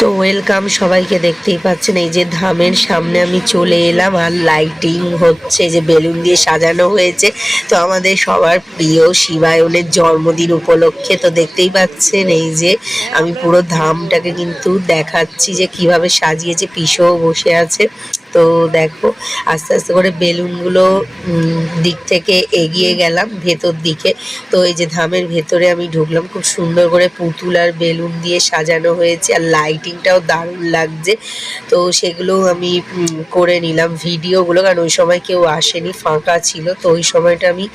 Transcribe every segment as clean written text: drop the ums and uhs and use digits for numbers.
তো ওয়েলকাম সবাইকে, দেখতেই পাচ্ছেন এই যে ধামের সামনে আমি চলে এলাম আর লাইটিং হচ্ছে, যে বেলুন দিয়ে সাজানো হয়েছে। তো আমাদের সবার প্রিয় শিবায়নের জন্মদিন উপলক্ষে তো দেখতেই পাচ্ছেন এই যে আমি পুরো ধামটাকে কিন্তু দেখাচ্ছি যে কিভাবে সাজিয়েছে। পিসোও বসে আছে। তো দেখো আস্তে আস্তে করে বেলুনগুলো দিক থেকে এগিয়ে গেলাম ভেতর দিকে। তো এই যে ধামের ভেতরে আমি ঢুকলাম, খুব সুন্দর করে পুতুল আর বেলুন দিয়ে সাজানো হয়েছে আর লাইটিংটাও দারুণ লাগছে। তো সেগুলোও আমি করে নিলাম ভিডিওগুলো, কারণ ওই সময় কেউ আসেনি, ফাঁকা ছিল। তো ওই সময়টা আমি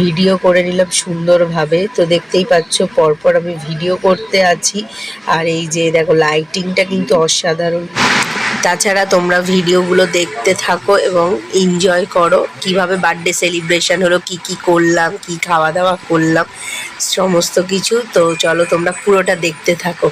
ভিডিও করে নিলাম সুন্দরভাবে। তো দেখতেই পাচ্ছ পরপর আমি ভিডিও করতে আছি। আর এই যে দেখো লাইটিংটা কিন্তু অসাধারণ। তাছাড়া তোমরা ভিডিওগুলো দেখতে থাকো এবং এনজয় করো কিভাবে বার্থডে সেলিব্রেশন হলো, কি কি করলাম, কি খাওয়া দাওয়া করলাম, সমস্ত কিছু। তো চলো তোমরা পুরোটা দেখতে থাকো।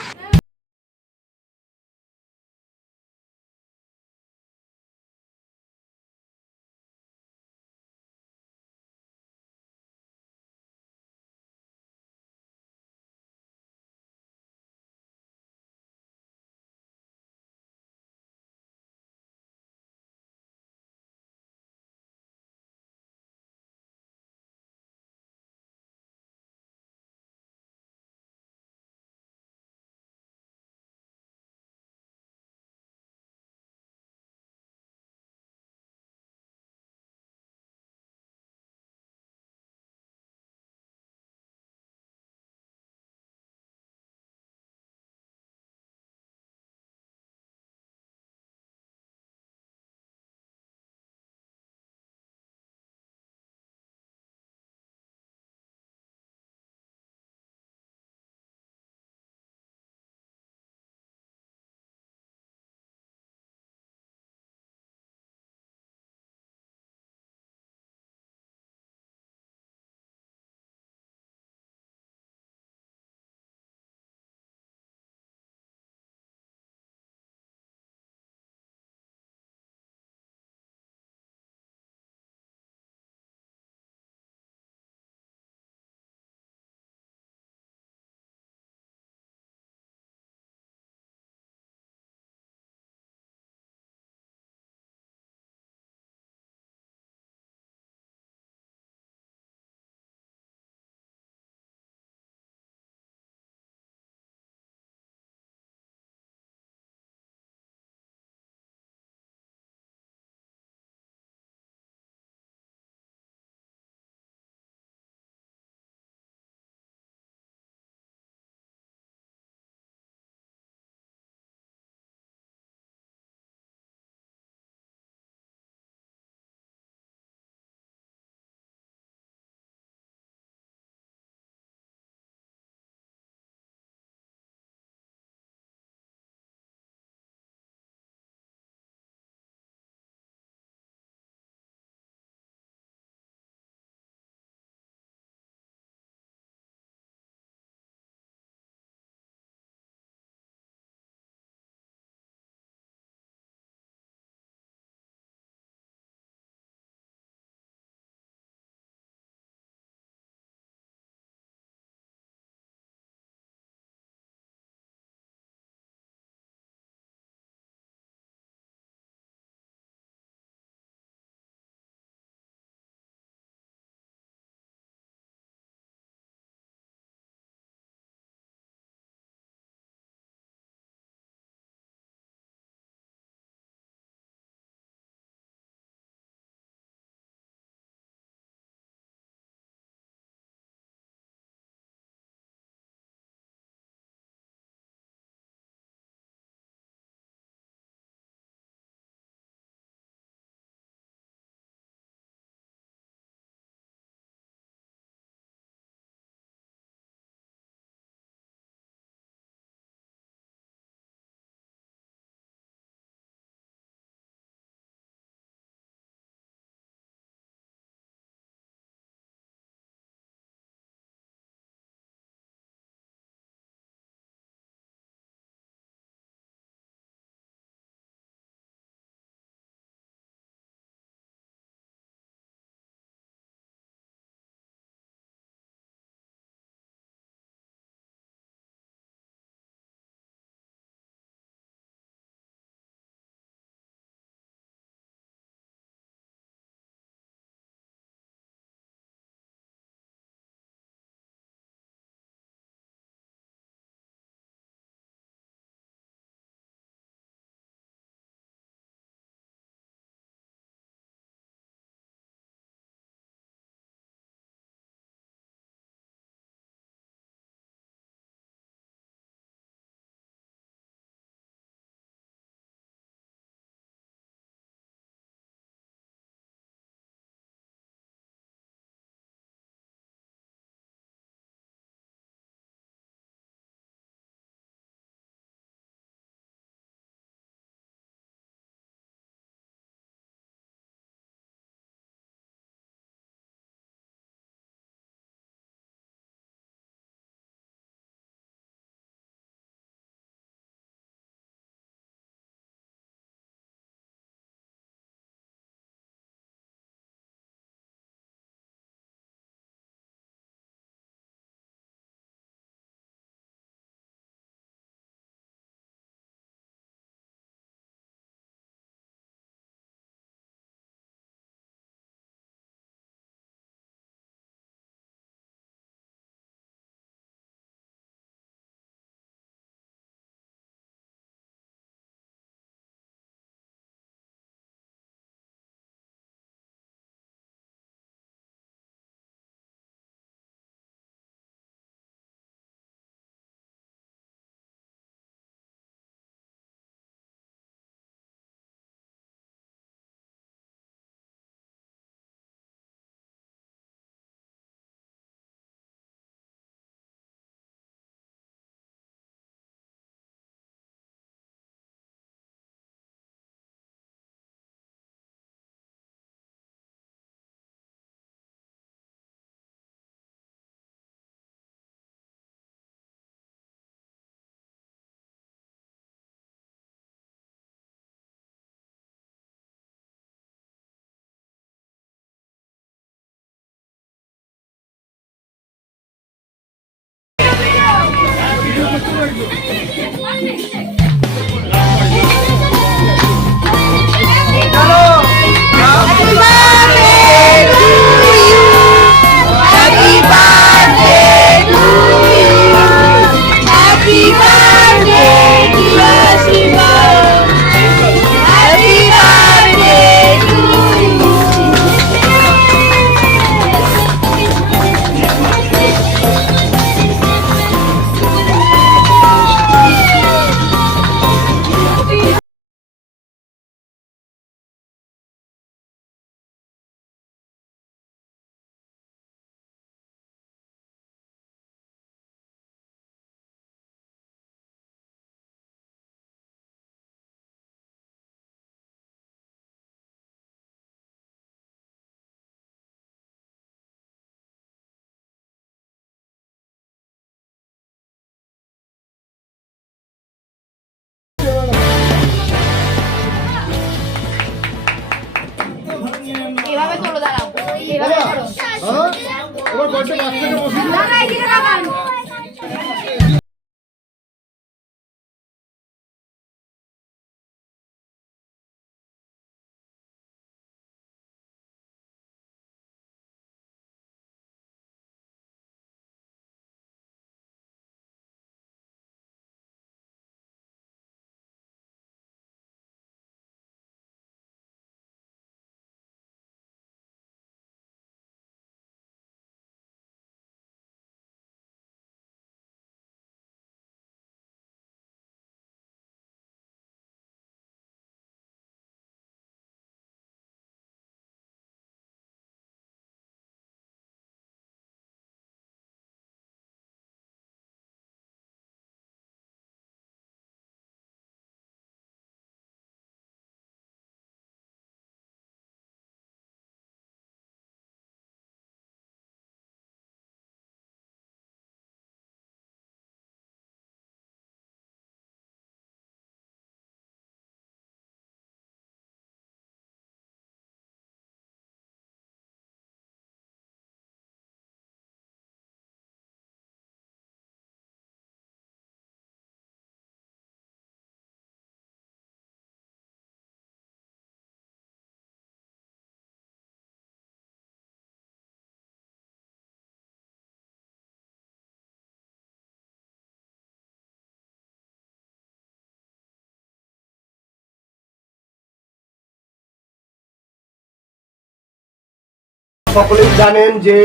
সকলেই জানেন যে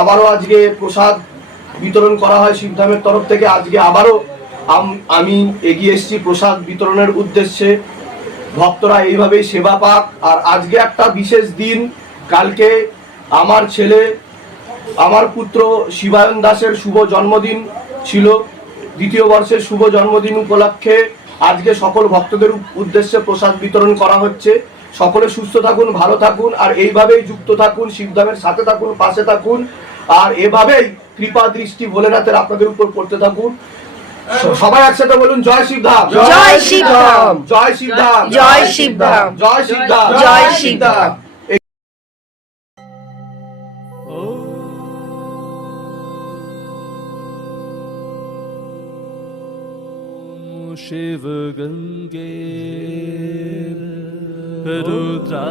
আবারও আজকে প্রসাদ বিতরণ করা হয় শিবধামের তরফ থেকে। আজকে আবারও আমি এগিয়ে এসেছি প্রসাদ বিতরণের উদ্দেশ্যে। ভক্তরা এইভাবেই সেবা পাক। আর আজকে একটা বিশেষ দিন। কালকে আমার ছেলে, আমার পুত্র শিবায়ন দাসের শুভ জন্মদিন ছিল। দ্বিতীয় বর্ষের শুভ জন্মদিন উপলক্ষে আজকে সকল ভক্তদের উদ্দেশ্যে প্রসাদ বিতরণ করা হচ্ছে। সকলে সুস্থ থাকুন, ভালো থাকুন, আর এইভাবেই যুক্ত থাকুন, শিবধামের সাথে থাকুন, পাশে থাকুন, আর এভাবেই কৃপা দৃষ্টি ভোলেনাথের আপনাদের উপর পড়তে থাকুন। সবাই একসাথে বলুন, জয় শিবধাম, জয় শিবধাম, জয় শিবধাম, জয় শিবধাম, জয় শিবধাম, জয় শিবধাম। शिव गंगे रुद्रा